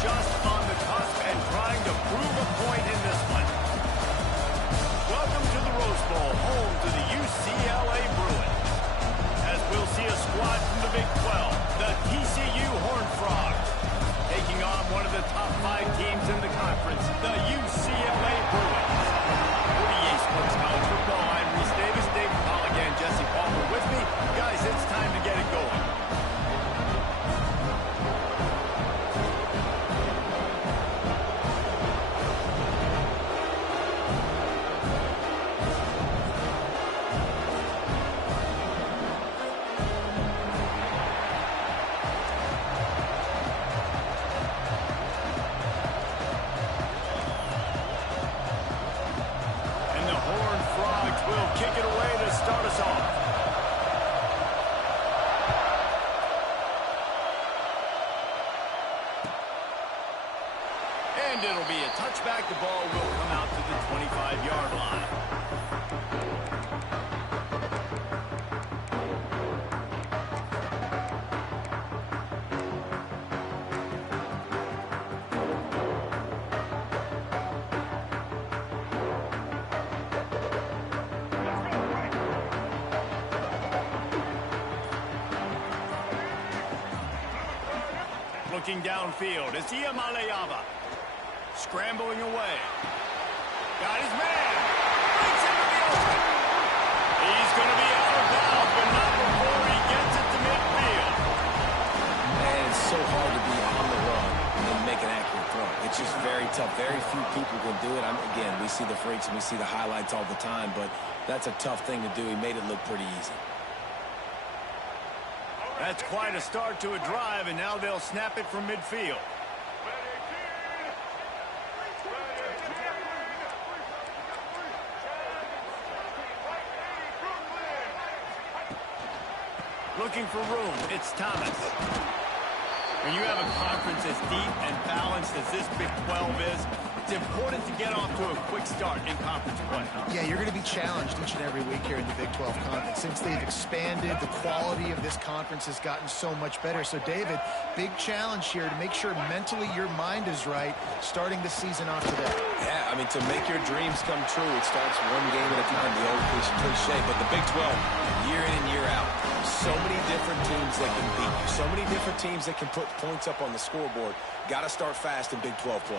just on the cusp and trying to prove a point in this one. Welcome to the Rose Bowl, home to the UCLA Bruins. As we'll see a squad from the Big 12, the TCU Horned Frogs, taking on one of the top 5 teams in the conference, the UCLA Bruins. 48 Sports College Football, I'm Reese Davis, Dave Paul again, Jesse Palmer with me. Guys, it's time to get it going. And it'll be a touchback. The ball will come out to the 25-yard line. Looking downfield, it's Iamaleava. Scrambling away. Got his man. Breaks into the open. He's going to be out of bounds, but not before he gets it to midfield. Man, it's so hard to be on the run and make an accurate throw. It's just very tough. Very few people can do it. Again, we see the freaks and we see the highlights all the time, but that's a tough thing to do. He made it look pretty easy. That's quite a start to a drive, and now they'll snap it from midfield. Looking for room, it's Thomas. When you have a conference as deep and balanced as this Big 12 is, it's important to get off to a quick start in conference play. Yeah, you're going to be challenged each and every week here in the Big 12 Conference. Since they've expanded, the quality of this conference has gotten so much better. So, David, big challenge here to make sure mentally your mind is right starting the season off today. Yeah, I mean, to make your dreams come true, it starts one game at a time, the old cliche. But the Big 12, year in and year out, so many different teams that can beat you, so many different teams that can put points up on the scoreboard. Got to start fast in Big 12 play.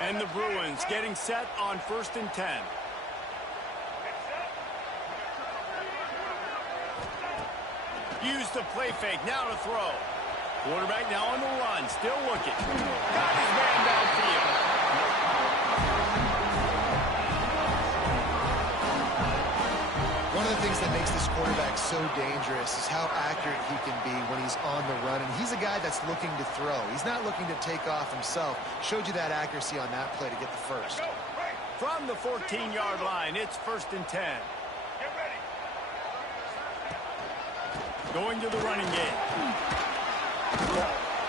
And the Bruins getting set on 1st and 10. Use the play fake, now to throw. Quarterback now on the run, still looking. Got his man downfield. One of the things that makes this quarterback so dangerous is how accurate he can be when he's on the run. And he's a guy that's looking to throw. He's not looking to take off himself. Showed you that accuracy on that play to get the first. From the 14-yard line, it's 1st and 10. Going to the running game.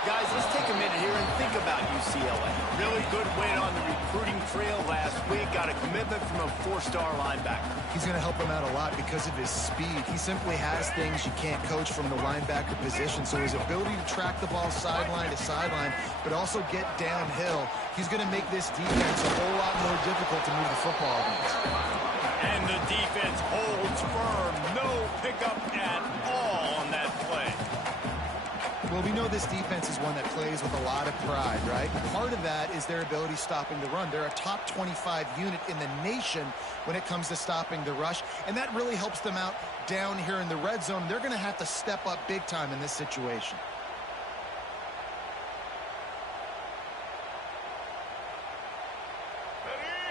Guys, let's take a minute here and think about UCLA. Really good win on the recruiting trail last week. Got a commitment from a 4-star linebacker. He's going to help him out a lot because of his speed. He simply has things you can't coach from the linebacker position. So his ability to track the ball sideline to sideline, but also get downhill, he's going to make this defense a whole lot more difficult to move the football against. And the defense holds firm. No pickup at all on that play. Well, we know this defense is one that plays with a lot of pride, right? Part of that is their ability stopping the run. They're a top 25 unit in the nation when it comes to stopping the rush, and that really helps them out down here in the red zone. They're going to have to step up big time in this situation.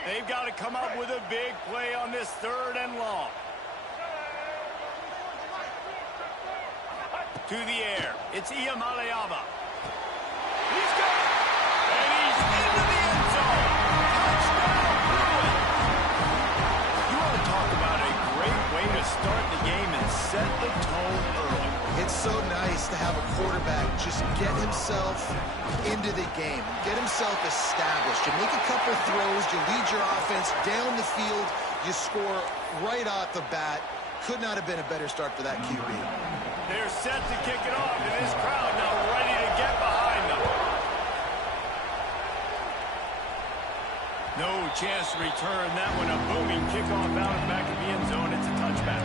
They've got to come up with a big play on this 3rd and long. To the air, it's Iamaleava. He's got it, and he's into the end zone. Touchdown, Bruins. You want to talk about a great way to start the game and set the tone early. It's so nice to have a quarterback just get himself into the game, get himself established. You make a couple throws, you lead your offense down the field, you score right off the bat. Could not have been a better start for that QB. They're set to kick it off, and this crowd now ready to get behind them. No chance to return that one. A booming kickoff out of the back of the end zone. It's a touchback.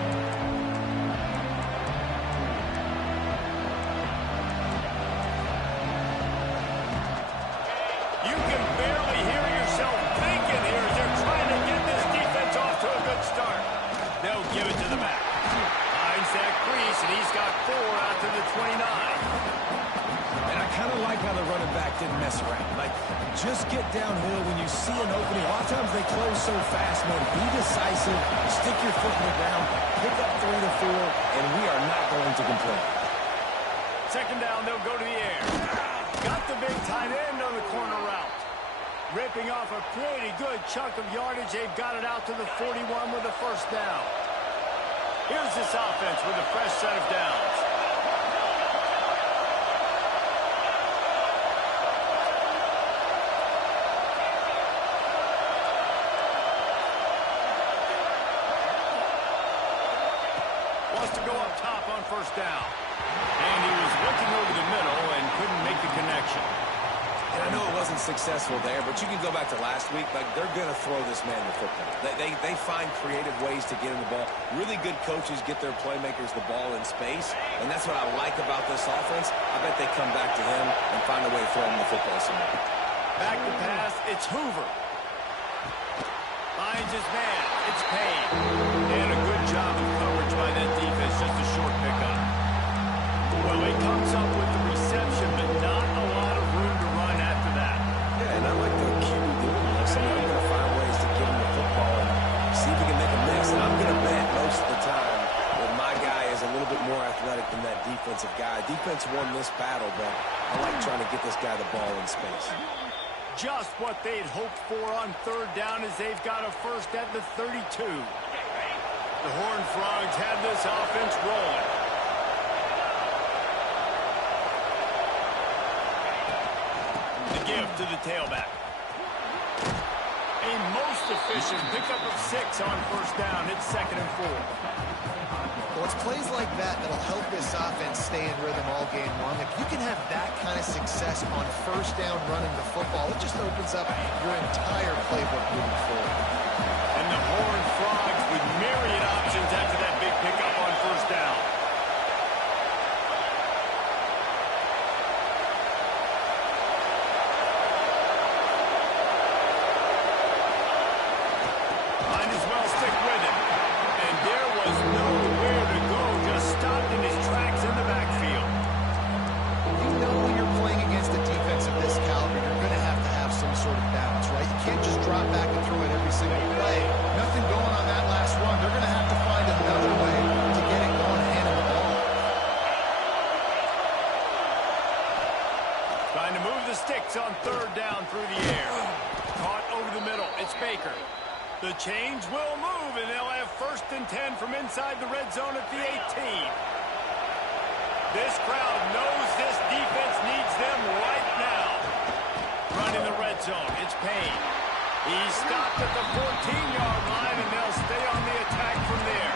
You can barely hear yourself thinking here as they're trying to get this defense off to a good start. They'll give it to the back. Finds that crease, and he's got 4 out to the 29. And I kind of like how the running back didn't mess around. Like, just get downhill when you see an opening. A lot of times they close so fast, man. Be decisive, stick your foot in the ground, pick up 3 to 4, and we are not going to complain. Second down, they'll go to the air. Got the big tight end on the corner route. Ripping off a pretty good chunk of yardage. They've got it out to the 41 with a first down. Here's this offense with a fresh set of downs. Wants to go up top on first down. And he was looking over the middle and couldn't make the connection. And I know it wasn't successful there, but you can go back to last week. Like, they're going to throw this man the football. They find creative ways to get him the ball. Really good coaches get their playmakers the ball in space, and that's what I like about this offense. I bet they come back to him and find a way to throw him the football somewhere. Back to pass, it's Hoover. Finds his man, it's Payne. And a good job of coverage by that defense, just a short pickup. Well, he comes up with the reception, but not a lot of room to run after that. Yeah, and I like the QB doing this. I mean, I'm going to find ways to get him the football and see if we can make a mix. And I'm going to bet most of the time that my guy is a little bit more athletic than that defensive guy. Defense won this battle, but I like trying to get this guy the ball in space. Just what they'd hoped for on third down as they've got a first at the 32. The Horned Frogs had this offense rolling. The give to the tailback. A most efficient pickup of 6 on first down. It's 2nd and 4. Well, it's plays like that that'll help this offense stay in rhythm all game long. If you can have that kind of success on first down running the football, it just opens up your entire playbook moving forward. And the Horned Frogs with myriad options after that big pickup on first down. Might as well stick with it. And there was nowhere to go, just stopped in his tracks in the backfield. You know when you're playing against a defense of this caliber, you're going to have some sort of balance, right? You can't just drop back and throw it every single play. Nothing going on that last run. They're going to have to find another way to get it going and handle the ball. Trying to move the sticks on third down through the air. Caught over the middle. It's Baker. The change will move, and they'll have 1st and 10 from inside the red zone at the 18. This crowd knows this defense needs them right now. Running the red zone, it's Payne. He's stopped at the 14-yard line, and they'll stay on the attack from there.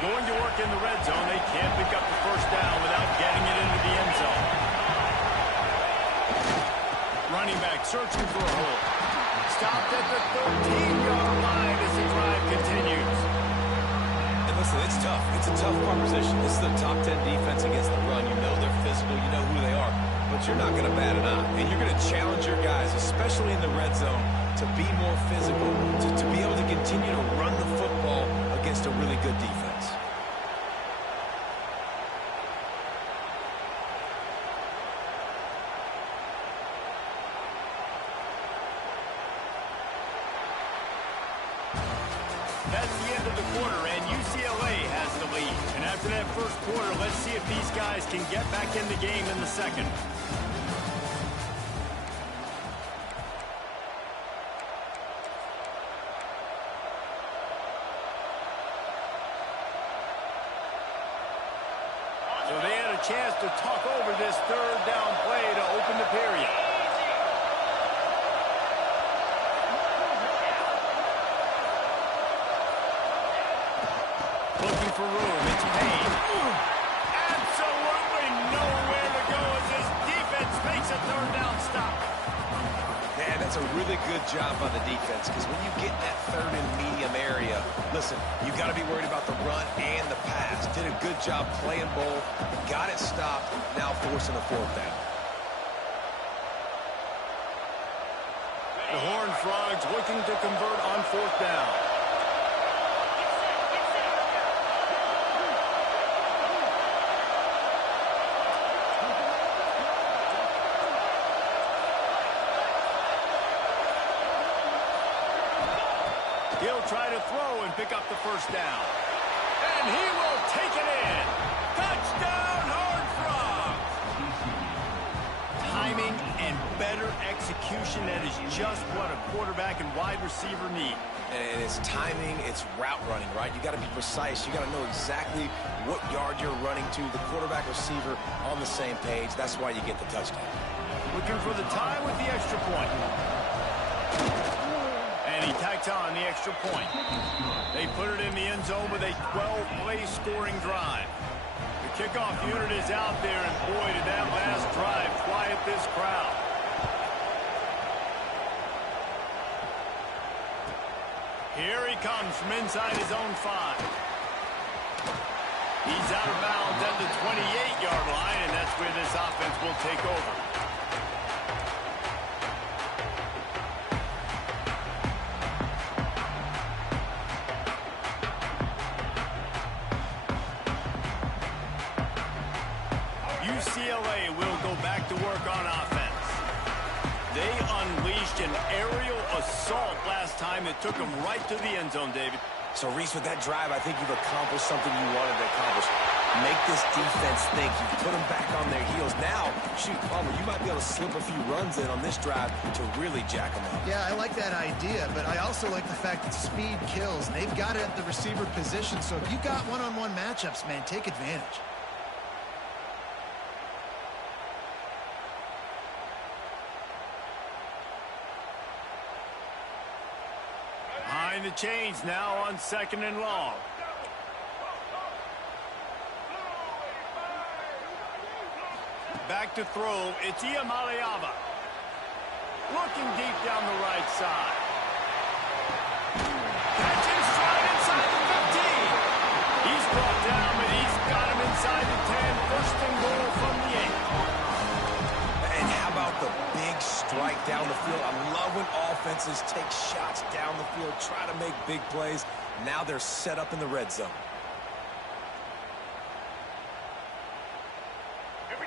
Going to work in the red zone. They can't pick up the first down without getting it into the end zone. Running back searching for a hole. Stopped at the 13-yard line as the drive continues. And listen, it's tough. It's a tough proposition. This is a top 10 defense against the run. You know they're physical. You know who they are. But you're not going to bat an eye. And you're going to challenge your guys, especially in the red zone, to be more physical, to be able to continue to run the football against a really good defense. That's the end of the quarter, and UCLA has the lead. And after that first quarter, let's see if these guys can get back in the game in the second. So they had a chance to talk over this third down play to open the period. Looking for room. It's Payne. Absolutely nowhere to go as this defense makes a third down stop. Man, that's a really good job by the defense, because when you get in that third and medium area, listen, you got to be worried about the run and the pass. Did a good job playing both, got it stopped, now forcing a fourth down. The Horned Frogs looking to convert on fourth down. He'll try to throw and pick up the first down. And he will take it in. Touchdown, Horned Frogs! Timing and better execution, that is just what a quarterback and wide receiver need. And it's timing, it's route running, right? You got to be precise. You got to know exactly what yard you're running to. The quarterback receiver on the same page. That's why you get the touchdown. Looking for the tie with the extra point. And he tacks on the extra point. They put it in the end zone with a 12-play scoring drive. The kickoff unit is out there, and boy, did that last drive quiet this crowd. Here he comes from inside his own 5. He's out of bounds at the 28-yard line, and that's where this offense will take over. UCLA will go back to work on offense. They unleashed an aerial assault last time that took them right to the end zone, David. So, Reese, with that drive, I think you've accomplished something you wanted to accomplish. Make this defense think. You've put them back on their heels. Now, shoot, Palmer, you might be able to slip a few runs in on this drive to really jack them up. Yeah, I like that idea, but I also like the fact that speed kills. They've got it at the receiver position, so if you got one-on-one matchups, man, take advantage. Behind the chains now on 2nd and long. Back to throw, it's Iamaleava. Looking deep down the right side. Catching stride inside the 15. He's brought down, but he's got him inside the 10. First and goal from the 8. And how about the big strike down the field? I love when offenses take shots down the field, try to make big plays. Now they're set up in the red zone.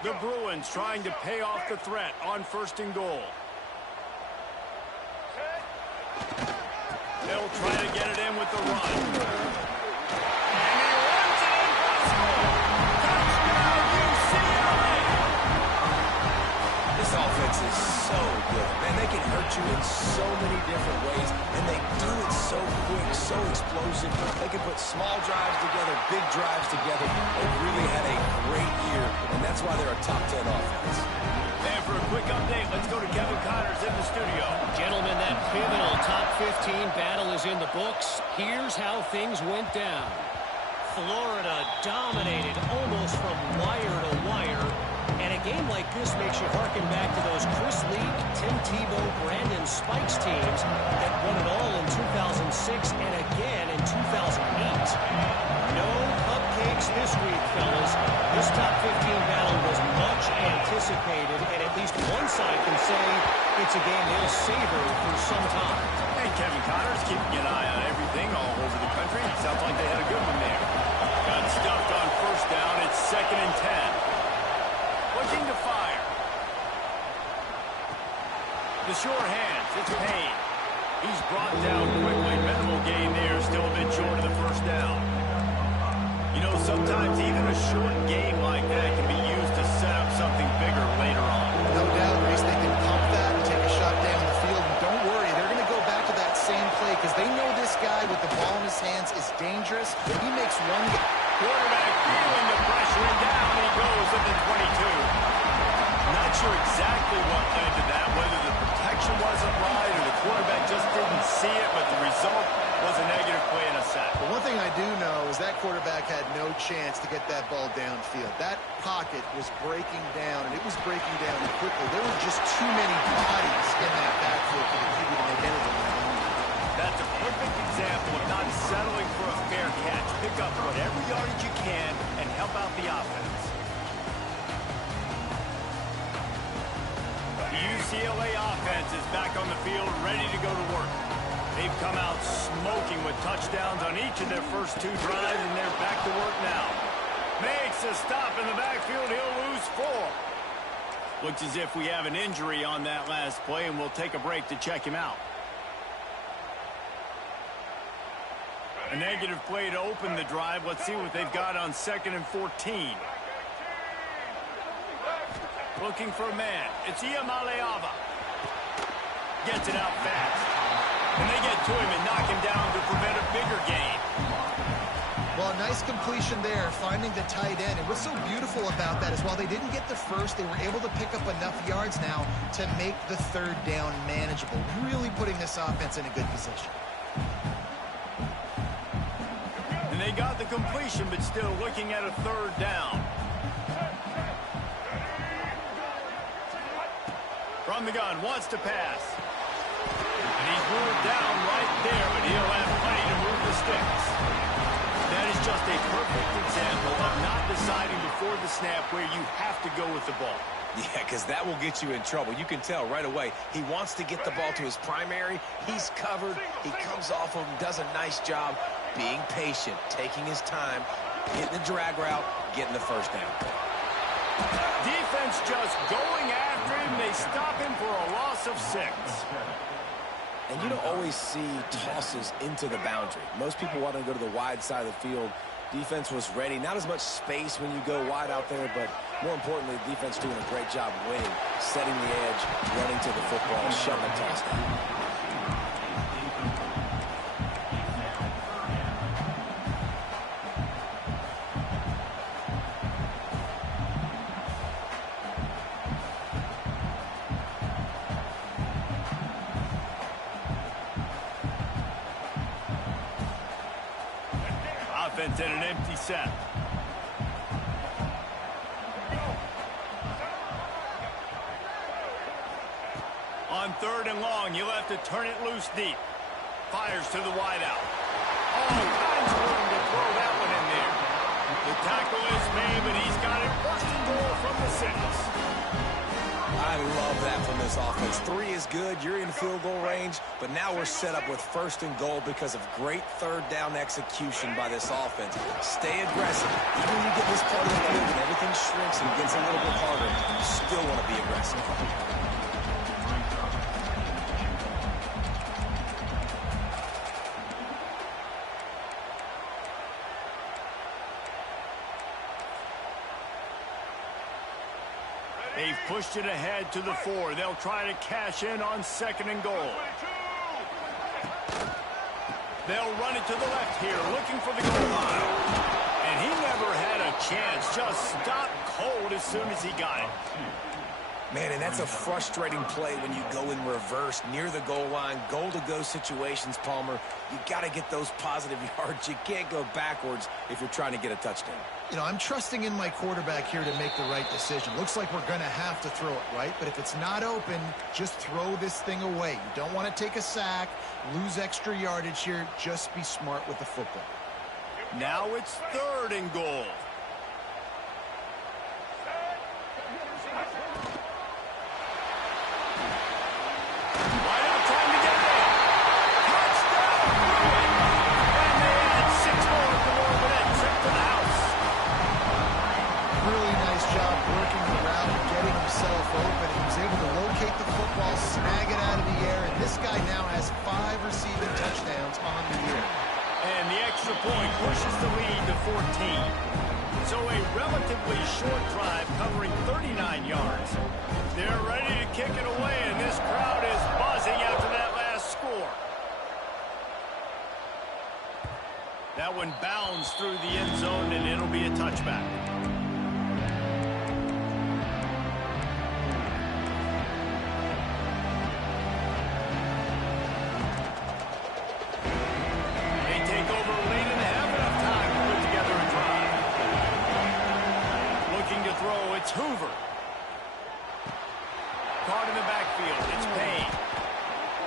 The Bruins trying to pay off the threat on 1st and goal. They'll try to get it in with the run. And he runs it in for a score. Touchdown, UCLA! This offense is so good. Man, they can hurt you in so many different ways, and they do it so quick, so explosive. They can put small drives together, big drives together. They've really had a great year, and that's why they're a top 10 offense. And for a quick update, let's go to Kevin Connors in the studio. Gentlemen, that pivotal top 15 battle is in the books. Here's how things went down. Florida dominated almost from wire to wire. And a game like this makes you harken back to those Chris Leak, Tim Tebow, Brandon Spikes teams that won it all in 2006 and again in 2008. No cupcakes this week, fellas. This top 15 battle was much anticipated, and at least one side can say it's a game they'll savor for some time. Hey, Kevin Connors keeping an eye on everything all over the country. Sounds like they had a good one there. Got stuffed on 1st down. It's 2nd and 10. Looking to fire. The sure hands, it's Payne. He's brought down quickly. Minimal gain there, still a bit short of the 1st down. You know, sometimes even a short game like that can be used to set up something bigger later on. No doubt, Reese, they can pump that and take a shot down the field. And don't worry, they're going to go back to that same play because they know this guy with the ball in his hands is dangerous. He makes one quarterback feeling the pressure and down he goes at the 22. Not sure exactly what led to that, whether the protection wasn't right or the quarterback just didn't see it, but the result was a negative play and a sack. But one thing I do know is is that quarterback had no chance to get that ball downfield. That pocket was breaking down, and it was breaking down quickly. There were just too many bodies in that backfield for the QB to make anything happen. That's a perfect example of not settling for a fair catch. Pick up whatever yardage you can and help out the offense. The UCLA offense is back on the field, ready to go to work. They've come out smoking with touchdowns on each of their first 2 drives, and they're back to work now. Makes a stop in the backfield. He'll lose 4. Looks as if we have an injury on that last play, and we'll take a break to check him out. A negative play to open the drive. Let's see what they've got on 2nd and 14. Looking for a man. It's Iamaleava. Gets it out fast. And they get to him and knock him down to prevent a bigger gain. Well, a nice completion there, finding the tight end. And what's so beautiful about that is while they didn't get the first, they were able to pick up enough yards now to make the 3rd down manageable, really putting this offense in a good position. And they got the completion, but still looking at a 3rd down. From the gun, wants to pass. And he's ruled down right there, but he'll have plenty to move the sticks. That is just a perfect example of not deciding before the snap where you have to go with the ball. Yeah, because that will get you in trouble. You can tell right away. He wants to get the ball to his primary. He's covered. He comes off of him, does a nice job being patient, taking his time, getting the drag route, getting the 1st down. Defense just going after him. They stop him for a loss of 6. And you don't always see tosses into the boundary. Most people want to go to the wide side of the field. Defense was ready. Not as much space when you go wide out there, but more importantly, the defense doing a great job winning, setting the edge, running to the football, shutting the toss down. Offense at an empty set. On 3rd and long, you'll have to turn it loose deep. Fires to the wideout. Oh, kinds of room to throw that one in there. The tackle is made, but he's got it 1st and goal from the 6. I love that from this offense. 3 is good. You're in field goal range, but now we're set up with 1st and goal because of great 3rd down execution by this offense. Stay aggressive. Even when you get this part of the field and everything shrinks and gets a little bit harder, you still want to be aggressive. They've pushed it ahead to the 4. They'll try to cash in on 2nd and goal. They'll run it to the left here, looking for the goal line. And he never had a chance. Just stopped cold as soon as he got it. Man, and that's a frustrating play when you go in reverse near the goal line, goal-to-go situations, Palmer. You got to get those positive yards. You can't go backwards if you're trying to get a touchdown. You know, I'm trusting in my quarterback here to make the right decision. Looks like we're going to have to throw it, right? But if it's not open, just throw this thing away. You don't want to take a sack, lose extra yardage here. Just be smart with the football. Now it's 3rd and goal. Open. He was able to locate the football, snag it out of the air, and this guy now has 5 receiving touchdowns on the year. And the extra point pushes the lead to 14. So a relatively short drive covering 39 yards. They're ready to kick it away, and this crowd is buzzing after that last score. That one bounds through the end zone, and it'll be a touchback. They take over late in the half, enough time to It's Hoover. Caught in the backfield. It's Payne.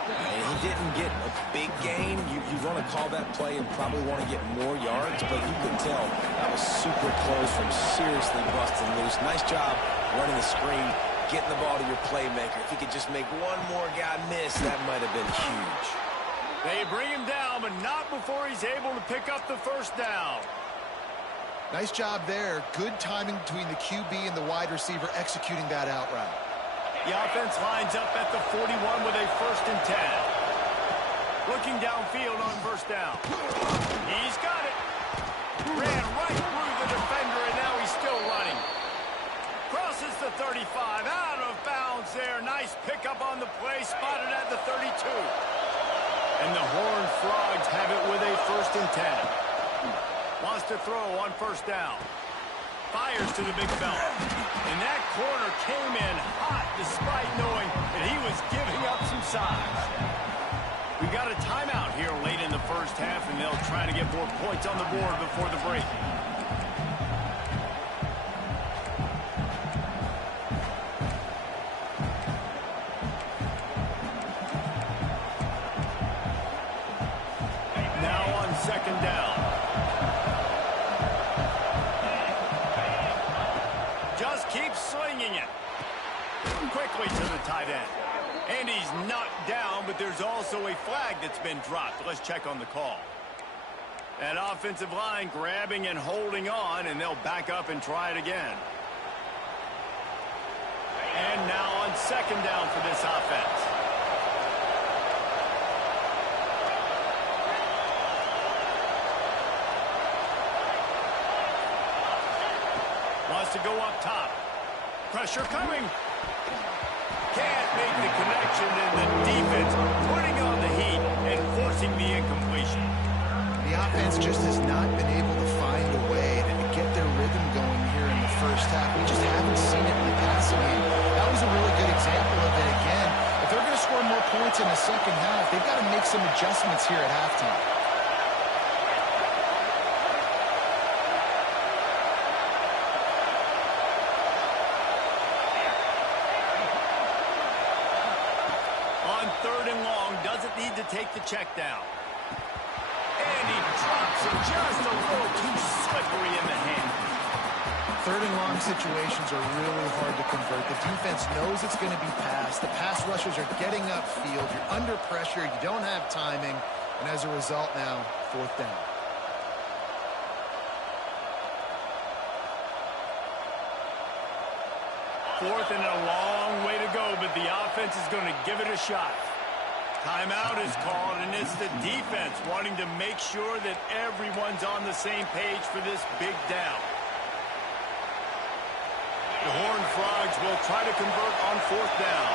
He didn't get a big gain. You want to call that play and probably want to get more yards, but you can tell that was super close from seriously busting loose. Nice job running the screen, getting the ball to your playmaker. If he could just make one more guy miss, that might have been huge. They bring him down, but not before he's able to pick up the first down. Nice job there. Good timing between the QB and the wide receiver executing that out route. The offense lines up at the 41 with a 1st and 10. Looking downfield on first down. He's got it. Ran right through the defender, and now he's still running. Crosses the 35. Out of bounds there. Nice pickup on the play. Spotted at the 32. And the Horned Frogs have it with a 1st and 10. Wants to throw on first down. Fires to the big fella. And that corner came in hot despite knowing that he was giving up some size. We've got a timeout here late in the first half, and they'll try to get more points on the board before the break. Now on 2nd down. Keeps slinging it. Quickly to the tight end. And he's knocked down, but there's also a flag that's been dropped. Let's check on the call. That offensive line grabbing and holding on, and they'll back up and try it again. And now on 2nd down for this offense. Wants to go up top. Pressure coming. Can't make the connection, and the defense putting on the heat and forcing the incompletion. The offense just has not been able to find a way to get their rhythm going here in the first half. We just haven't seen it in the passing game. That was a really good example of it again. If they're going to score more points in the second half, they've got to make some adjustments here at halftime. Doesn't need to take the check down. And he drops it just a little too slippery in the hand. 3rd and long situations are really hard to convert. The defense knows it's going to be passed. The pass rushers are getting upfield. You're under pressure. You don't have timing. And as a result now, 4th down. Fourth and a long way to go, but the offense is going to give it a shot. Timeout is called, and it's the defense wanting to make sure that everyone's on the same page for this big down. The Horned Frogs will try to convert on 4th down.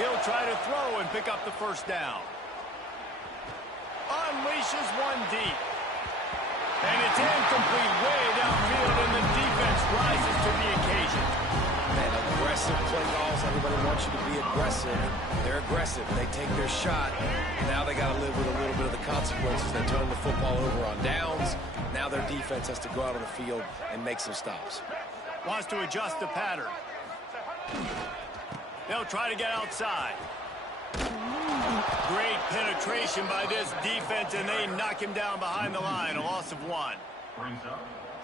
He'll try to throw and pick up the first down. Unleashes one deep. And it's incomplete way downfield, and the defense rises to the occasion. Man, aggressive play calls. Everybody wants you to be aggressive. They're aggressive. They take their shot. Now they got to live with a little bit of the consequences. They turn the football over on downs. Now their defense has to go out on the field and make some stops. Wants to adjust the pattern. They'll try to get outside. Great penetration by this defense, and they knock him down behind the line. A loss of 1.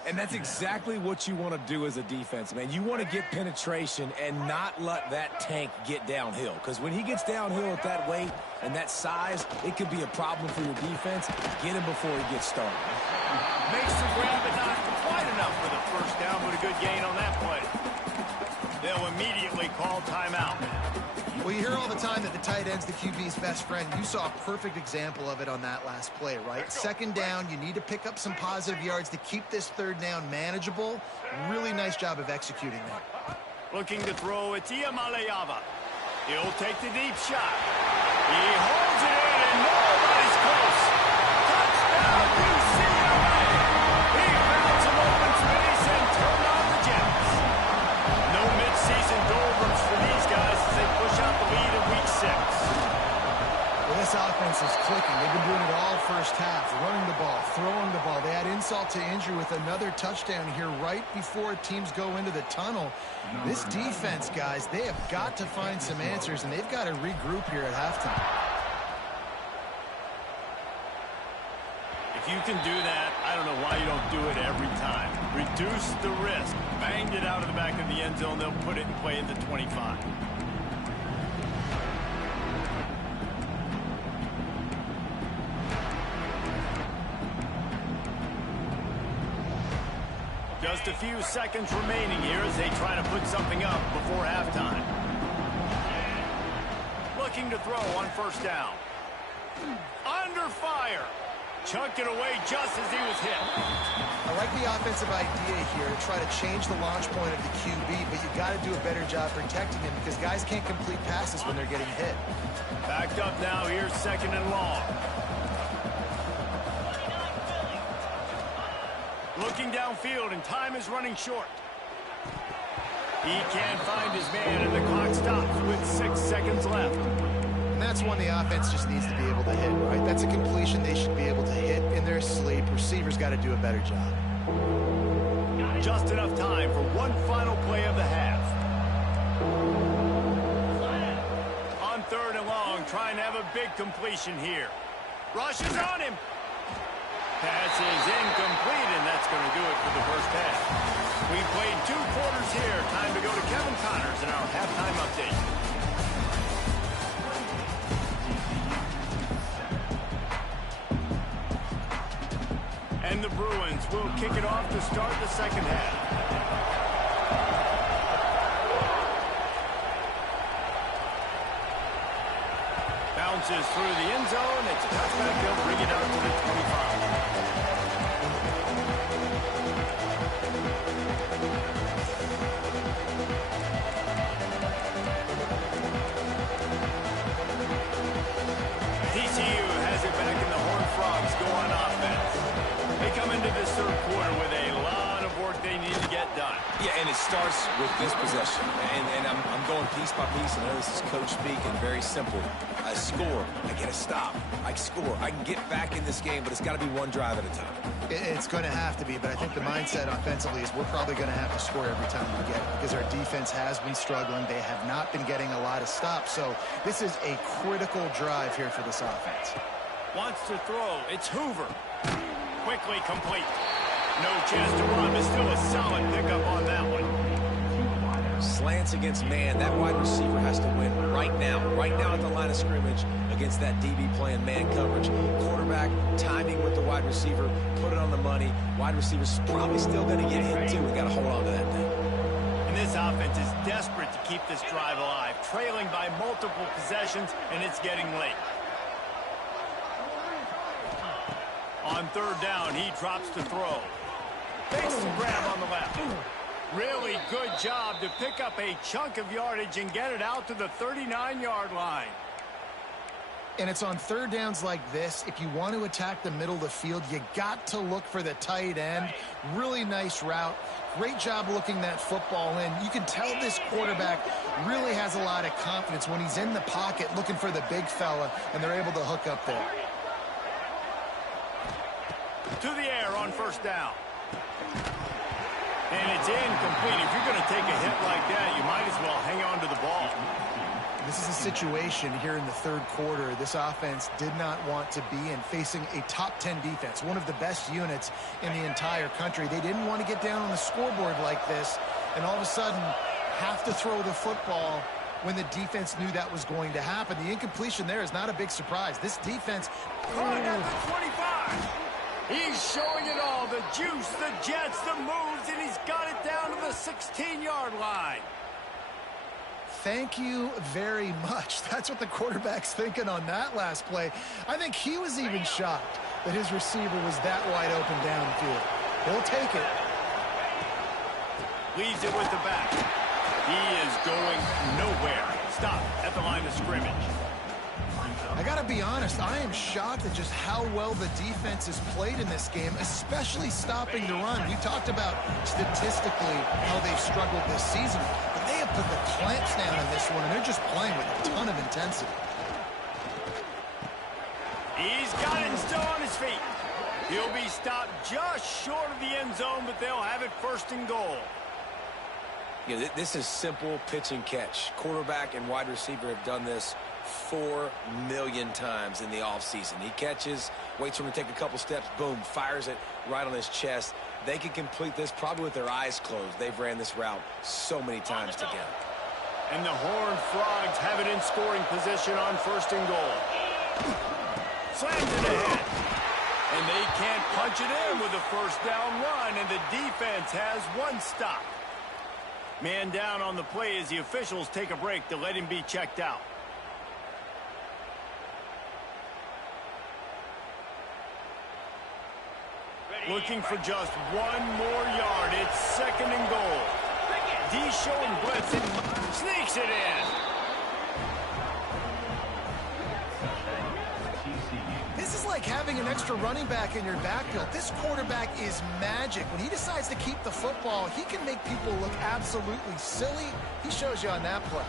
And that's exactly what you want to do as a defense, man. You want to get penetration and not let that tank get downhill. Because when he gets downhill at that weight and that size, it could be a problem for your defense. Get him before he gets started. Makes the grab, but not quite enough for the first down, but a good gain on that play. They'll immediately call timeout. Well, you hear all the time that the tight end's the QB's best friend. You saw a perfect example of it on that last play, right? 2nd down, you need to pick up some positive yards to keep this 3rd down manageable. Really nice job of executing that. Looking to throw, it's Iamaleava. He'll take the deep shot. He holds it in, and nobody's close. Touchdown, UCLA! He found some open space and turned on the Jets. No midseason doldrums for these guys as they push out the lead in Week 6. Well, this to injury with another touchdown here right before teams go into the tunnel. This defense, guys, they have got to find some answers, and they've got to regroup here at halftime. If you can do that, I don't know why you don't do it every time. Reduce the risk. Banged it out of the back of the end zone. They'll put it in play at the 25. Just a few seconds remaining here as they try to put something up before halftime. Looking to throw on first down. Under fire. Chunked it away just as he was hit. I like the offensive idea here to try to change the launch point of the QB, but you got to do a better job protecting him because guys can't complete passes when they're getting hit. Backed up now. Here's second and long. Looking downfield, and time is running short. He can't find his man, and the clock stops with 6 seconds left. And that's one the offense just needs to be able to hit, right? That's a completion they should be able to hit in their sleep. Receivers got to do a better job. Just enough time for one final play of the half. On third and long, trying to have a big completion here. Rushes on him. Pass is incomplete, and that's going to do it for the first half. We played 2 quarters here. Time to go to Kevin Connors in our halftime update. And the Bruins will kick it off to start the second half. Bounces through the end zone. It's a touchback. They'll bring it out to the 25. TCU has it back in the Horned Frogs go on offense. They come into this third quarter with a lot of work they need to get done. Yeah, and it starts with this possession. And I'm going piece by piece. I know this is coach speak and very simple. I score. I get a stop. I score. I can get back in this game, but it's got to be one drive at a time. It's going to have to be, but I think the mindset offensively is we're probably going to have to score every time we get it because our defense has been struggling. They have not been getting a lot of stops. So this is a critical drive here for this offense. Wants to throw. It's Hoover. Quickly complete. No chance to run, but still a solid pickup on that one. Slants against man. That wide receiver has to win right now at the line of scrimmage against that DB playing man coverage. Quarterback timing with the wide receiver, put it on the money. Wide receiver's probably still going to get hit too. We got to hold on to that thing. And this offense is desperate to keep this drive alive, trailing by multiple possessions, and it's getting late. On third down, he drops to throw. Makes the grab on the left. Really good job to pick up a chunk of yardage and get it out to the 39-yard line. And it's on third downs like this. If you want to attack the middle of the field, you got to look for the tight end. Really nice route. Great job looking that football in. You can tell this quarterback really has a lot of confidence when he's in the pocket looking for the big fella, and they're able to hook up there. To the air on first down. And it's incomplete. If you're going to take a hit like that, you might as well hang on to the ball. This is a situation here in the third quarter this offense did not want to be in, facing a top 10 defense, one of the best units in the entire country. They didn't want to get down on the scoreboard like this and all of a sudden have to throw the football when the defense knew that was going to happen. The incompletion there is not a big surprise. This defense... At the 25. He's showing it all, the juice, the jets, the moves, and he's got it down to the 16-yard line. Thank you very much. That's what the quarterback's thinking on that last play. I think he was even shocked that his receiver was that wide open downfield. He'll take it. Leaves it with the back. He is going nowhere. Stop at the line of scrimmage. I got to be honest, I am shocked at just how well the defense has played in this game, especially stopping the run. We talked about statistically how they've struggled this season, but they have put the clamps down in this one, and they're just playing with a ton of intensity. He's got it and still on his feet. He'll be stopped just short of the end zone, but they'll have it first and goal. Yeah, this is simple pitch and catch. Quarterback and wide receiver have done this 4 million times in the offseason. He catches, waits for him to take a couple steps, boom, fires it right on his chest. They can complete this probably with their eyes closed. They've ran this route so many times together. And the Horned Frogs have it in scoring position on first and goal. Slams it ahead. And they can't punch it in with a first down run, and the defense has one stop. Man down on the play as the officials take a break to let him be checked out. Looking for just one more yard. It's second and goal. D showing blitz and sneaks it in. This is like having an extra running back in your backfield. This quarterback is magic. When he decides to keep the football, he can make people look absolutely silly. He shows you on that play.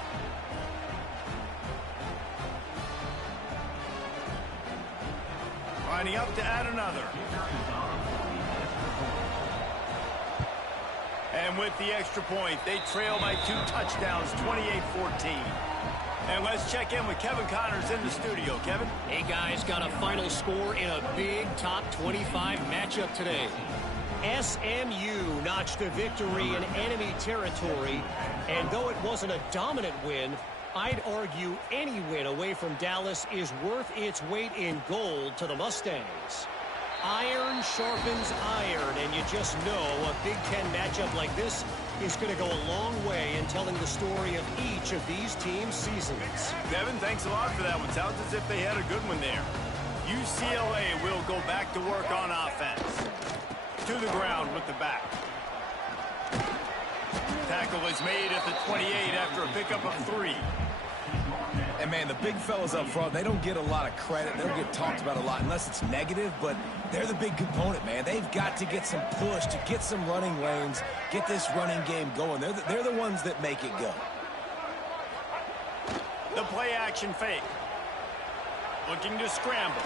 Lining up to add another. And with the extra point, they trail by 2 touchdowns, 28-14. And let's check in with Kevin Connors in the studio. Kevin? Hey, guys, got a final score in a big top 25 matchup today. SMU notched a victory in enemy territory, and though it wasn't a dominant win, I'd argue any win away from Dallas is worth its weight in gold to the Mustangs. Iron sharpens iron, and you just know a Big Ten matchup like this is going to go a long way in telling the story of each of these teams' seasons. Kevin, thanks a lot for that one. Sounds as if they had a good one there. UCLA will go back to work on offense. To the ground with the back. Tackle is made at the 28 after a pickup of 3. And, man, the big fellas up front, they don't get a lot of credit. They don't get talked about a lot unless it's negative, but they're the big component, man. They've got to get some push, to get some running lanes, get this running game going. They're the ones that make it go. The play-action fake. Looking to scramble.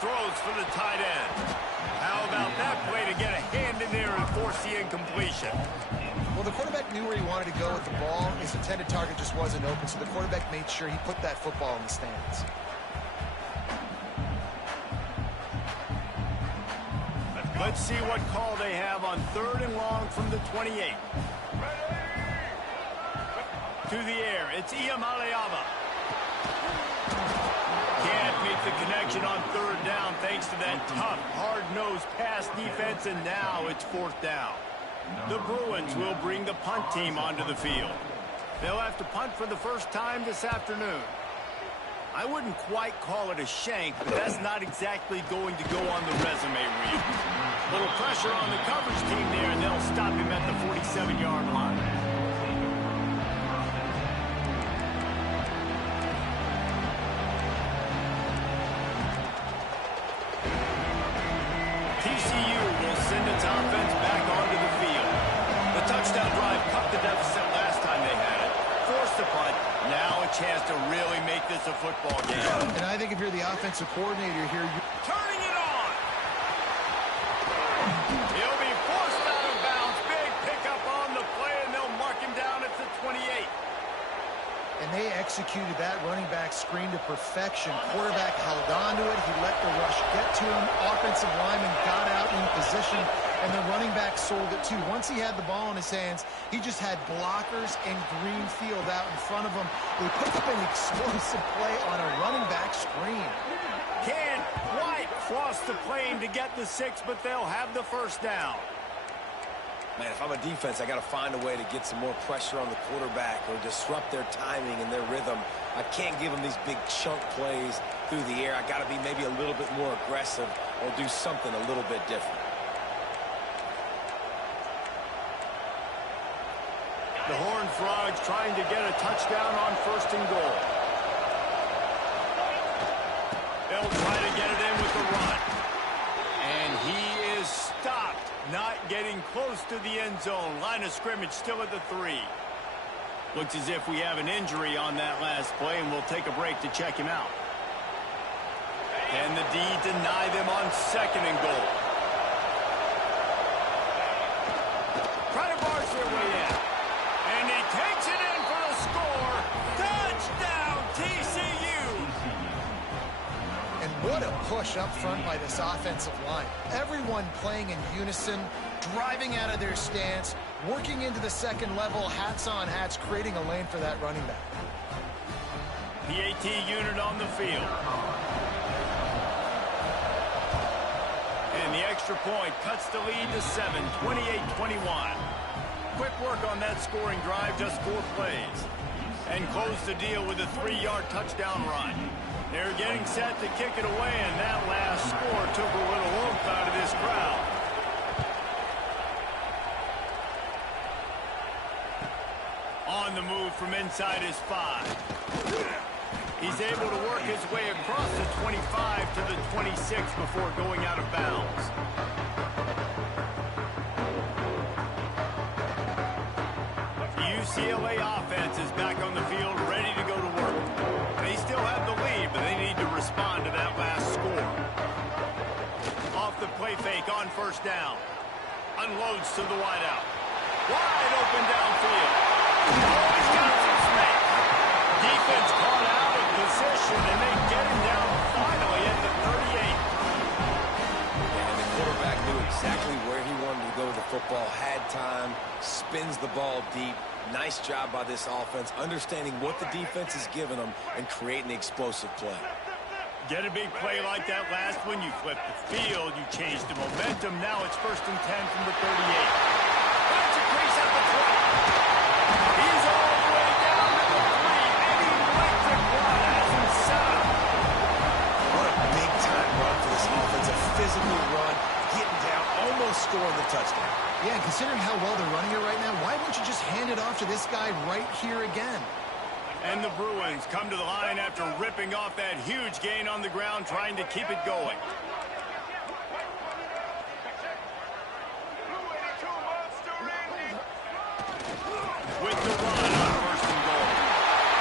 Throws for the tight end. How about that play to get a hand in there and force the incompletion? Well, the quarterback knew where he wanted to go with the ball. His intended target just wasn't open, so the quarterback made sure he put that football in the stands. Let's see what call they have on 3rd and long from the 28. To the air, it's Iamaleava. Can't make the connection on 3rd down thanks to that tough, hard-nosed pass defense, and now it's 4th down. The Bruins will bring the punt team onto the field. They'll have to punt for the first time this afternoon. I wouldn't quite call it a shank, but that's not exactly going to go on the resume reel. Little pressure on the coverage team there, and they'll stop him at the 47-yard line. TCU will send its offense back onto the field. The touchdown drive cut the deficit last time they had it. Forced the punt. Now a chance to really make this a football game. And I think if you're the offensive coordinator here, Turning it on. He'll be forced out of bounds. Big pickup on the play, and they'll mark him down at the 28. and they executed that running back screen to perfection. Quarterback held on to it. He let the rush get to him. Offensive lineman got out in position, and the running back sold it too. Once he had the ball in his hands, he just had blockers and green field out in front of him. They picked up an explosive play on a running back screen. Can't quite cross the plane to get the 6, but they'll have the first down. Man, if I'm a defense, I got to find a way to get some more pressure on the quarterback or disrupt their timing and their rhythm. I can't give them these big chunk plays through the air. I got to be maybe a little bit more aggressive or do something a little bit different. The Horned Frogs trying to get a touchdown on first and goal. They'll try to get it in with the run. And he is stopped. Not getting close to the end zone. Line of scrimmage still at the 3. Looks as if we have an injury on that last play, and we'll take a break to check him out. Can the D deny them on 2nd and goal? Trying to barge their way in. And he takes it in for the score. Touchdown, TCU! And what a push up front by this offensive line. Everyone playing in unison, driving out of their stance, working into the 2nd level, hats on hats, creating a lane for that running back. PAT unit on the field. And the extra point cuts the lead to 7, 28-21. Quick work on that scoring drive, just 4 plays. And close the deal with a 3-yard touchdown run. They're getting set to kick it away, and that last score took a little oomph out of this crowd. On the move from inside his 5. He's able to work his way across the 25 to the 26 before going out of bounds. The UCLA offense is back on the field, ready to go to work. They still have the lead, but they need to respond to that last score. Off the play fake on 1st down. Unloads to the wideout. Wide open downfield. Oh, he's got some space. Defense caught out of position, and they get him down finally at the 38. And the quarterback knew exactly where he wanted to go with the football, had time, spins the ball deep. Nice job by this offense, understanding what the defense is giving them and creating the explosive play. Get a big play like that last one, you flip the field, you change the momentum. Now it's 1st and 10 from the 38. Finds a crease at the 20. He's all the way down to the 3, and he electric one as he set up. What a big-time run for this offense, a physical run, getting down, almost scoring the touchdown. Yeah, and considering how well they're running it right now, why wouldn't you just hand it off to this guy right here again? And the Bruins come to the line after ripping off that huge gain on the ground, trying to keep it going. With the run on 1st and goal.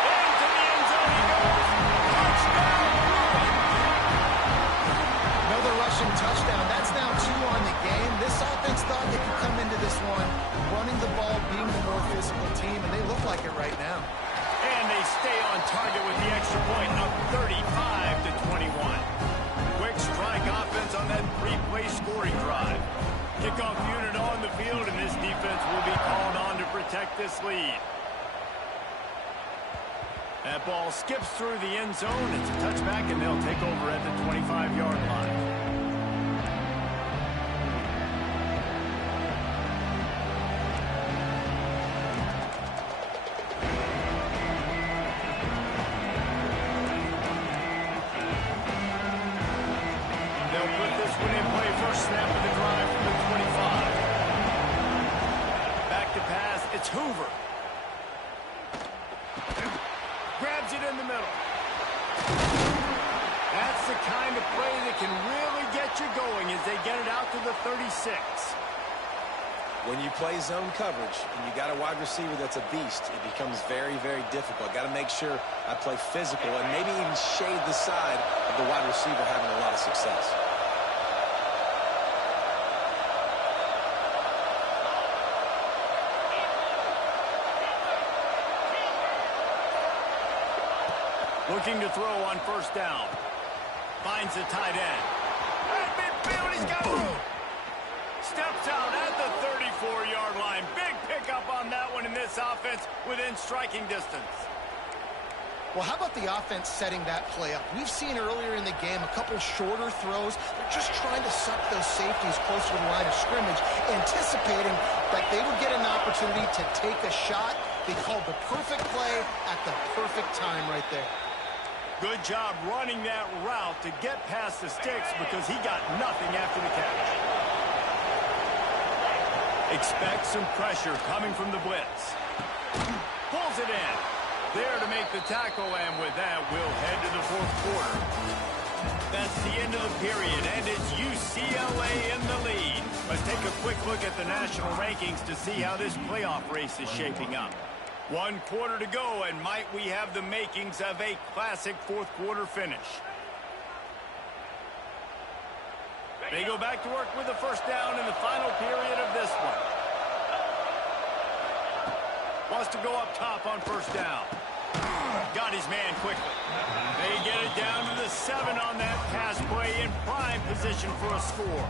Into the end zone he goes. Touchdown, Bruins! Another rushing touchdown. That's now 2 on the game. This offense thought they could come into this one running the ball, being the more physical team, and they look like it right now. And they stay on target with the extra point, up 35-21. Quick strike offense on that 3-play scoring drive. Kickoff unit on the field, and this defense will be called on to protect this lead. That ball skips through the end zone. It's a touchback, and they'll take over at the 25-yard line. Snap of the drive from the 25. Back to pass. It's Hoover. Grabs it in the middle. That's the kind of play that can really get you going as they get it out to the 36. When you play zone coverage and you got a wide receiver that's a beast, it becomes very, very difficult. Got to make sure I play physical and maybe even shade the side of the wide receiver having a lot of success. Looking to throw on 1st down. Finds the tight end. At midfield, he's got room. Steps out at the 34-yard line. Big pickup on that one in this offense within striking distance. Well, how about the offense setting that play up? We've seen earlier in the game a couple shorter throws. They're just trying to suck those safeties closer to the line of scrimmage, anticipating that they would get an opportunity to take a shot. They called the perfect play at the perfect time right there. Good job running that route to get past the sticks because he got nothing after the catch. Expect some pressure coming from the blitz. Pulls it in. There to make the tackle, and with that, we'll head to the 4th quarter. That's the end of the period, and it's UCLA in the lead. Let's take a quick look at the national rankings to see how this playoff race is shaping up. 1 quarter to go, and might we have the makings of a classic 4th quarter finish. They go back to work with the first down in the final period of this one. Wants to go up top on first down. Got his man quickly. They get it down to the 7 on that pass play in prime position for a score.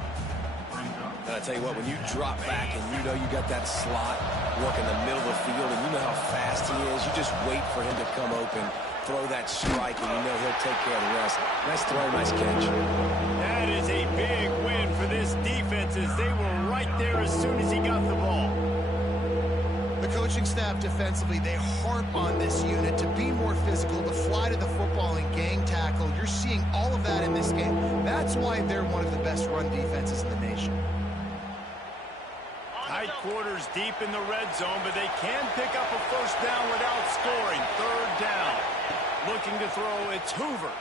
And I tell you what, when you drop back and you know you got that slot work in the middle of the field and you know how fast he is, you just wait for him to come open, throw that strike, and you know he'll take care of the rest. Nice throw, nice catch. That is a big win for this defense as they were right there as soon as he got the ball. The coaching staff defensively, they harp on this unit to be more physical, to fly to the football and gang tackle. You're seeing all of that in this game. That's why they're one of the best run defenses in the nation. Tight quarters deep in the red zone, but they can pick up a first down without scoring. Third down. Looking to throw, it's Hoover.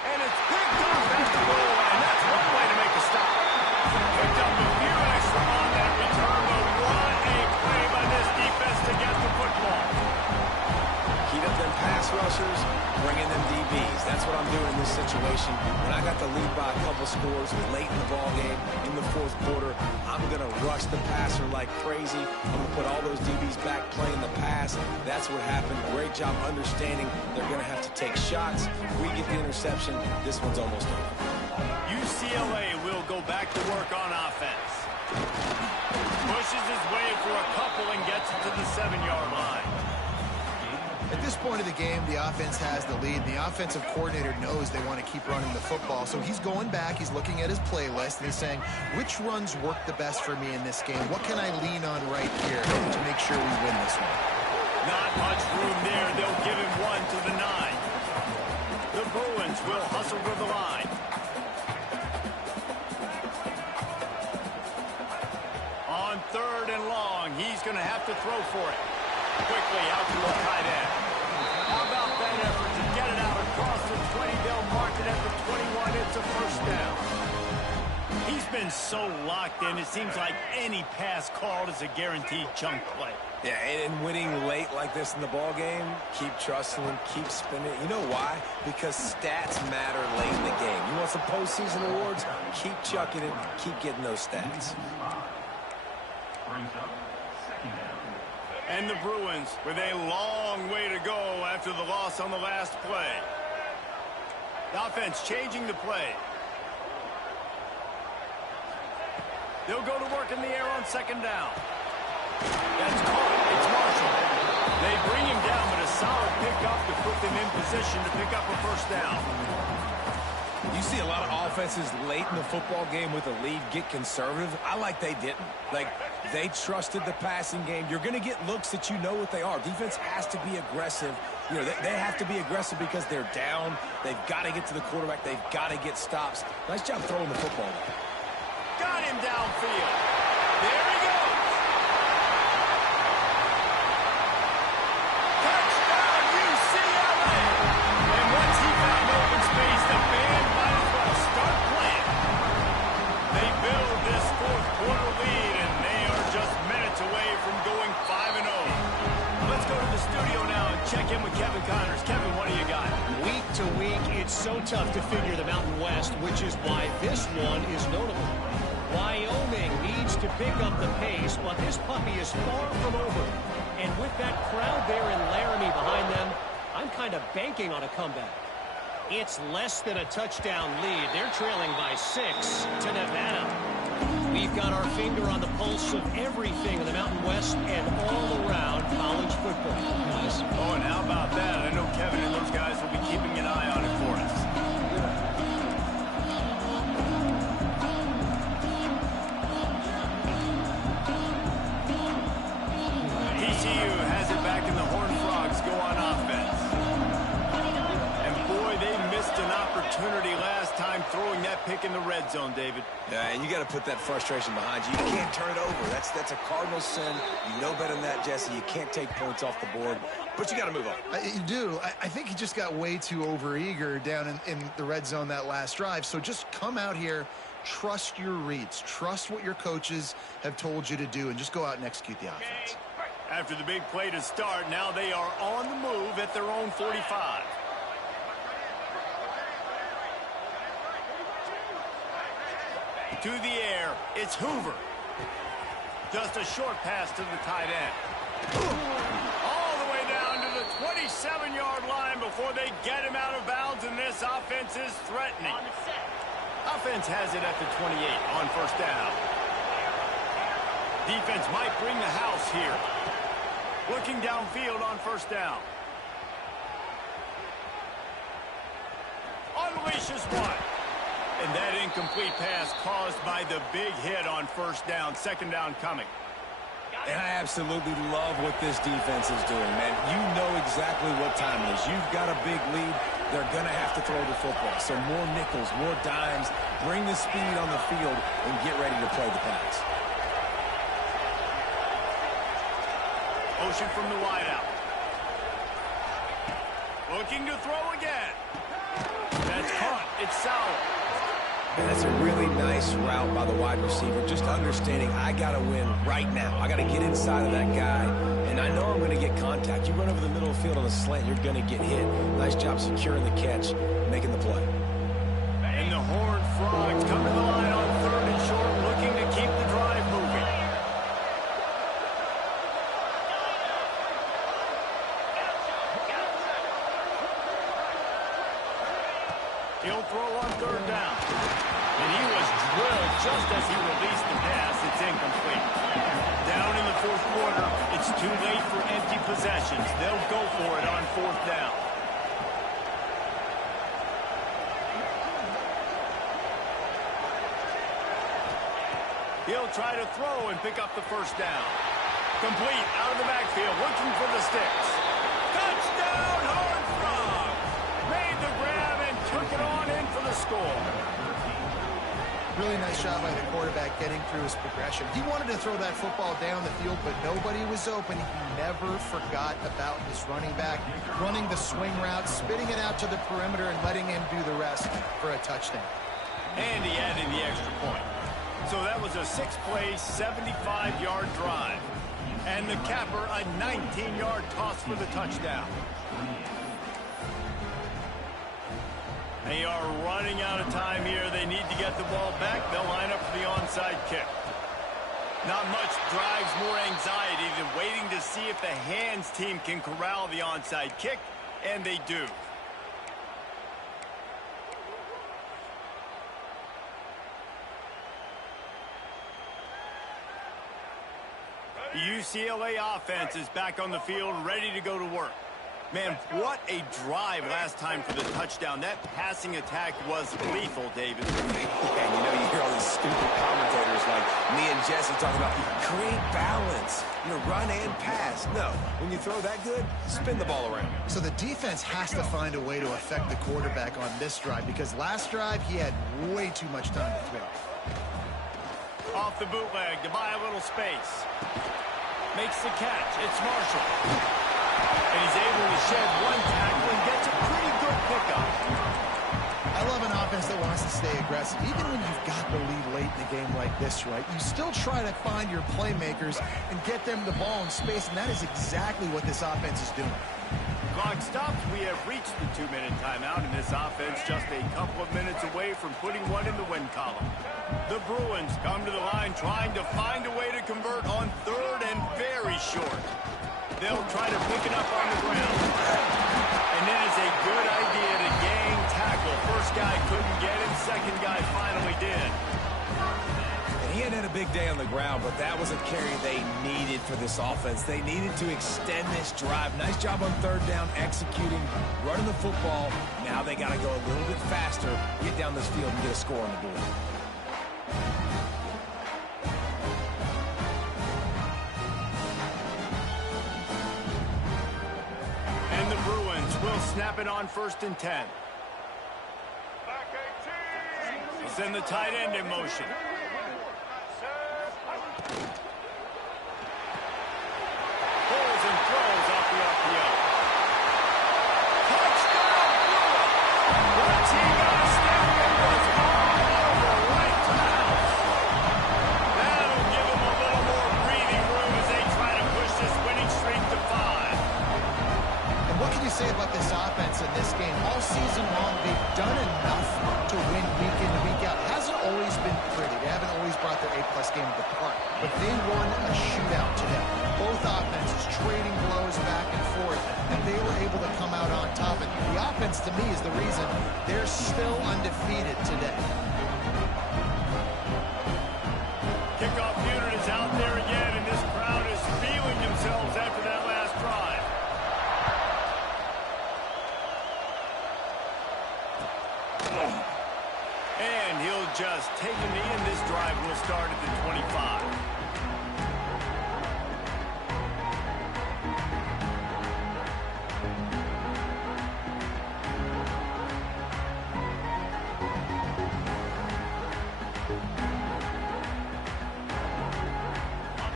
And it's picked up at the goal line. That's one way to make a stop. Picked up a few extra on that return, but what a play by this defense to get the football. Heat up them pass rushers, bring in them DBs. That's what I'm doing in this situation. When I got the lead by a couple scores late in the ball game, in the fourth quarter, I'm going to rush the passer like crazy. I'm going to put all those DBs back playing the pass. That's what happened. Great job understanding they're going to have to take shots. If we get the interception, this one's almost over. UCLA will go back to work on offense. Pushes his way for a couple and gets it to the 7-yard line. At this point of the game, the offense has the lead. The offensive coordinator knows they want to keep running the football. So he's going back, he's looking at his playlist, and he's saying, which runs work the best for me in this game? What can I lean on right here to make sure we win this one? Not much room there. They'll give him one to the 9. The Bruins will hustle for the line. On 3rd and long, he's going to have to throw for it. Quickly out to the tight end. How about that effort to get it out across the 20? They'll mark it at the 21. It's a first down. He's been so locked in, it seems like any pass called is a guaranteed chunk play. Yeah, and winning late like this in the ball game, keep trusting him, keep spinning. You know why? Because stats matter late in the game. You want some postseason awards? Keep chucking it, keep getting those stats. And the Bruins with a long way to go after the loss on the last play. The offense changing the play. They'll go to work in the air on 2nd down. That's caught. It's Marshall. They bring him down, but a solid pickup to put them in position to pick up a first down. You see a lot of offenses late in the football game with a lead get conservative. I like they didn't. Like, they trusted the passing game. You're going to get looks that you know what they are. Defense has to be aggressive. You know, they have to be aggressive because they're down. They've got to get to the quarterback. They've got to get stops. Nice job throwing the football. Got him downfield. There he goes. Touchdown, UCLA. And once he found open space, the band might as well start playing. They build this fourth quarter lead, and they are just minutes away from going 5-0. Let's go to the studio now and check in with Kevin Connors. Kevin, what do you got? Week to week, it's so tough to figure the Mountain West, which is why this one is notable. Wyoming needs to pick up the pace, but this puppy is far from over. And with that crowd there in Laramie behind them, I'm kind of banking on a comeback. It's less than a touchdown lead. They're trailing by 6 to Nevada. We've got our finger on the pulse of everything in the Mountain West and all around college football. Guys. Oh, and how about that? I know Kevin and those guys will be keeping an eye on it for us. TCU has it back, and the Horned Frogs go on offense. And boy, they missed an opportunity last time throwing that pick in the red zone, David. Yeah, and you got to put that frustration behind you. You can't turn it over. That's a cardinal sin. You know better than that, Jesse. You can't take points off the board, but you got to move on. You do. I think he just got way too overeager down in the red zone that last drive. So just come out here, trust your reads, trust what your coaches have told you to do, and just go out and execute the offense. After the big play to start, now they are on the move at their own 45. To the air, it's Hoover. Just a short pass to the tight end. All the way down to the 27-yard line before they get him out of bounds, and this offense is threatening. Offense has it at the 28 on first down. Defense might bring the house here. Looking downfield on first down. Unleashes one. And that incomplete pass caused by the big hit on first down. Second down coming. And I absolutely love what this defense is doing, man. You know exactly what time it is. You've got a big lead. They're going to have to throw the football. So more nickels, more dimes. Bring the speed on the field and get ready to play the pass. Motion from the wideout. Looking to throw again. That's caught. It's Sauer. And that's a really nice route by the wide receiver. Just understanding I got to win right now. I got to get inside of that guy. And I know I'm going to get contact. You run over the middle of the field on a slant, you're going to get hit. Nice job securing the catch, making the play. And the Horned Frogs come to the line on third and short, looking to keep the drive moving. He'll throw on third down. And he was drilled just as he released the pass. It's incomplete. Down in the fourth quarter, it's too late for empty possessions. They'll go for it on fourth down. He'll try to throw and pick up the first down. Complete out of the backfield, looking for the sticks. Touchdown, Horned Frogs! Made the grab and took it on in for the score. Really nice job by the quarterback getting through his progression. He wanted to throw that football down the field, but nobody was open. He never forgot about his running back, running the swing route, spitting it out to the perimeter, and letting him do the rest for a touchdown. And he added the extra point. So that was a 6-play, 75-yard drive. And the capper, a 19-yard toss for the touchdown. They are running out of time here. They need to get the ball back. They'll line up for the onside kick. Not much drives more anxiety than waiting to see if the hands team can corral the onside kick, and they do. The UCLA offense is back on the field, ready to go to work. Man, what a drive last time for the touchdown. That passing attack was lethal, David. And you know, you hear all these stupid commentators like me and Jesse talking about create balance, run and pass. No, when you throw that good, spin the ball around. So the defense has to find a way to affect the quarterback on this drive, because last drive he had way too much time to throw. Off the bootleg to buy a little space. Makes the catch. It's Marshall. And he's able to shed one tackle and gets a pretty good pickup. I love an offense that wants to stay aggressive. Even when you've got the lead late in a game like this, right, you still try to find your playmakers and get them the ball in space, and that is exactly what this offense is doing. Clock stops. We have reached the 2-minute timeout, and this offense just a couple of minutes away from putting one in the win column. The Bruins come to the line trying to find a way to convert on third and very short. They'll try to pick it up on the ground. And it is a good idea to gang tackle. First guy couldn't get him. Second guy finally did. And he had a big day on the ground, but that was a carry they needed for this offense. They needed to extend this drive. Nice job on third down, executing, running the football. Now they got to go a little bit faster, get down this field and get a score on the board. And the Bruins will snap it on 1st and 10. Send the tight end in motion. Pulls and throws off the RPO. Touchdown! Once he got a step, it was all over right to the house. That'll give him a little more breathing room as they try to push this winning streak to 5. And what can you say about this offense in this game? All season long, they've done enough to win week in and week out. Hasn't always been pretty. They haven't always brought their A-plus game to the park. But they won a shootout today. Both offenses trading blows back and forth, and they were able to come out on top. And the offense, to me, is the reason they're still undefeated today. Kickoff unit is out there again, and this crowd is feeling themselves after that last drive. And he'll just take a knee, and this drive will start at the 25.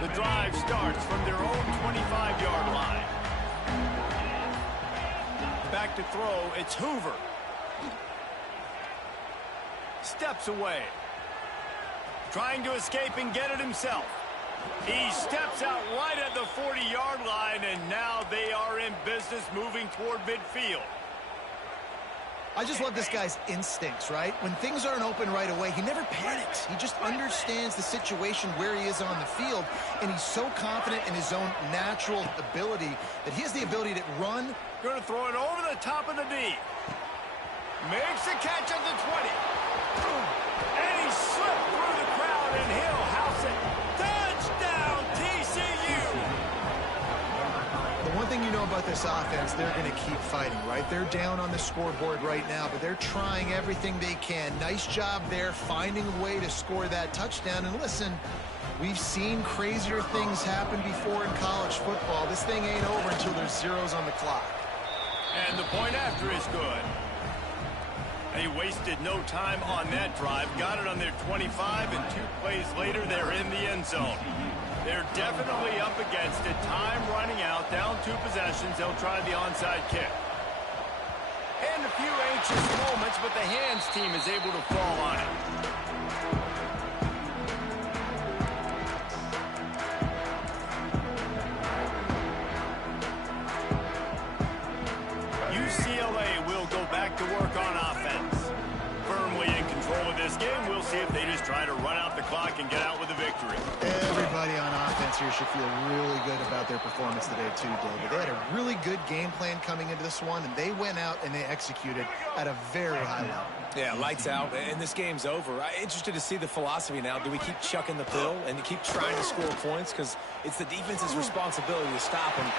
The drive starts from their own 25-yard line. Back to throw, it's Hoover. Steps away. Trying to escape and get it himself. He steps out right at the 40-yard line, and now they are in business moving toward midfield. I just love this guy's instincts, right? When things aren't open right away, he never panics. He just understands the situation where he is on the field, and he's so confident in his own natural ability that he has the ability to run. Going to throw it over the top of the D. Makes the catch at the 20. And he slipped through the crowd, and he'll house it. Touchdown, TCU! The one thing you know about this offense, they're going to keep fighting, right? They're down on the scoreboard right now, but they're trying everything they can. Nice job there, finding a way to score that touchdown. And listen, we've seen crazier things happen before in college football. This thing ain't over until there's zeros on the clock. And the point after is good. They wasted no time on that drive. Got it on their 25, and 2 plays later, they're in the end zone. They're definitely up against it. Time running out, down 2 possessions. They'll try the onside kick. And a few anxious moments, but the hands team is able to fall on it. UCLA will go back to work on offense. Firmly in control of this game. We'll see if they just try to run out the clock and get out with a victory. Everybody on offense here should feel really good about their performance today too, David. They had a really good game plan coming into this one, and they went out and they executed at a very high level. Yeah, lights out, and this game's over. I'm interested to see the philosophy now. Do we keep chucking the pill and keep trying to score points? Because it's the defense's responsibility to stop them.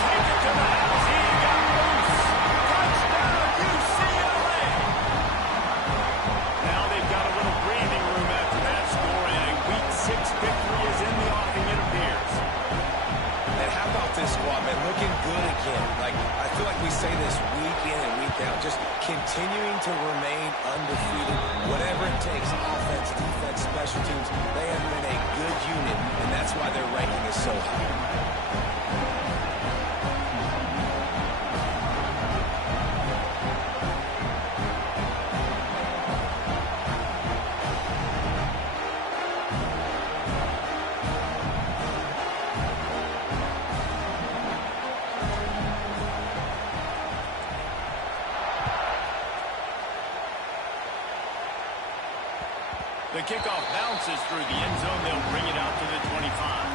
Take it to the house. He got loose. Touchdown, UCLA. Now they've got a little breathing room after that score, and a Week 6 victory is in the offing, it appears. And how about this squad, man? Looking good again. Like, I feel like we say this week in and week out, just continuing to remain undefeated. Whatever it takes, offense, defense, special teams, they have been a good unit, and that's why their ranking is so high. The kickoff bounces through the end zone. They'll bring it out to the 25.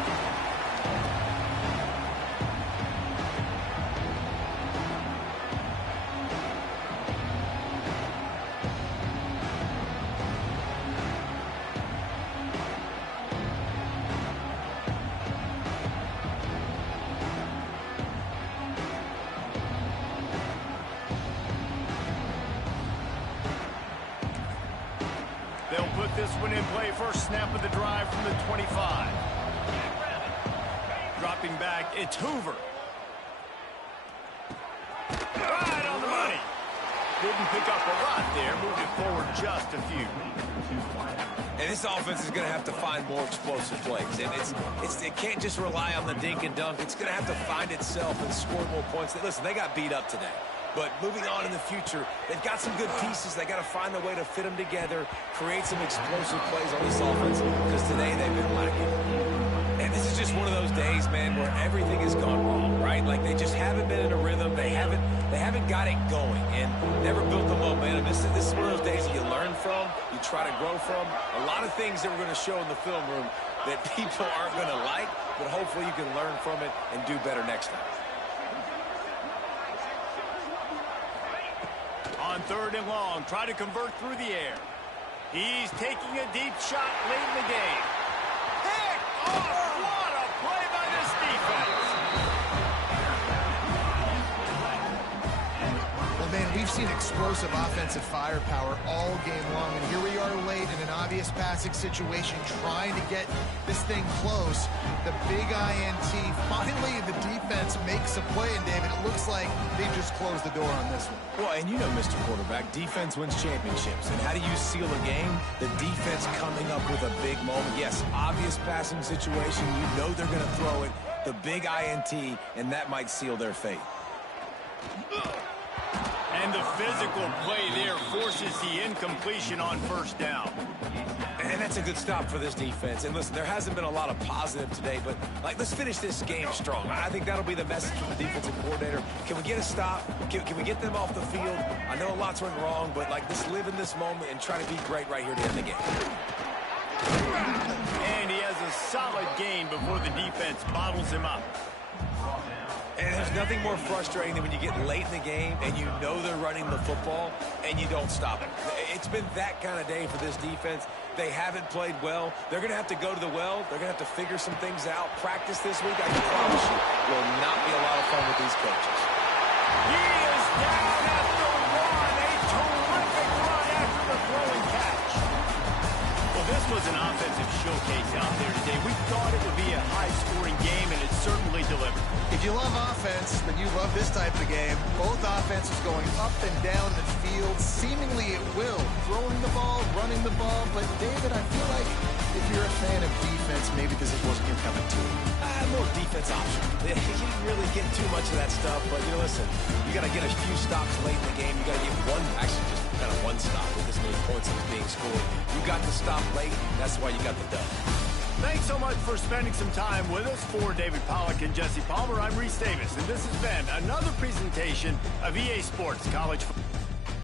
They'll put this one in play. First snap of the drive from the 25. Dropping back, it's Hoover. Right on the money. Didn't pick up a lot there. Moved it forward just a few. And this offense is going to have to find more explosive plays. And it can't just rely on the dink and dunk. It's going to have to find itself and score more points. Listen, they got beat up today. But moving on in the future, they've got some good pieces. They got to find a way to fit them together, create some explosive plays on this offense, because today they've been lacking. And this is just one of those days days, man, where everything has gone wrong, right? Like they just haven't been in a rhythm. They haven't got it going and never built the momentum. This is one of those days that you learn from, you try to grow from. A lot of things that we're going to show in the film room that people aren't going to like, but hopefully you can learn from it and do better next time. On 3rd and long, try to convert through the air. He's taking a deep shot late in the game. Pick off! What a play by this defense! Well, man, we've seen explosive offensive firepower all game long, and here we are late in an obvious passing situation trying to get this thing close. The big INT, finally the defense makes a play, and David, it looks like they just closed the door on this one. Well, and you know, Mr. Quarterback, defense wins championships. And how do you seal a game? The defense coming up with a big moment. Yes, obvious passing situation. You know they're going to throw it. The big INT, and that might seal their fate. And the physical play there forces the incompletion on 1st down. And that's a good stop for this defense. And listen, there hasn't been a lot of positive today, but like, let's finish this game strong. I think that'll be the message from the defensive coordinator. Can we get a stop? Can we get them off the field? I know a lot's went wrong, but like, let's live in this moment and try to be great right here to end the game. And he has a solid gain before the defense bottles him up. And there's nothing more frustrating than when you get late in the game and you know they're running the football and you don't stop it. It's been that kind of day for this defense. They haven't played well. They're going to have to go to the well. They're going to have to figure some things out. Practice this week, I can promise you, will not be a lot of fun with these coaches. He is down at the 1. A terrific run after the throwing catch. Well, this was an offensive showcase out there today. We thought it would be a high-scoring game, and it certainly delivered. If you love offense, then you love this type of game. Both offenses going up and down the field, seemingly at will. Throwing the ball, running the ball. But, David, I feel like if you're a fan of defense, maybe this wasn't your cup of tea. More defense option. You didn't really get too much of that stuff, but, you know, listen, you got to get a few stops late in the game. You got to get actually just kind of one stop with this many points that was being scored. You got to stop late. That's why you got the dub. Thanks so much for spending some time with us. For David Pollack and Jesse Palmer, I'm Reese Davis, and this has been another presentation of EA Sports College Football.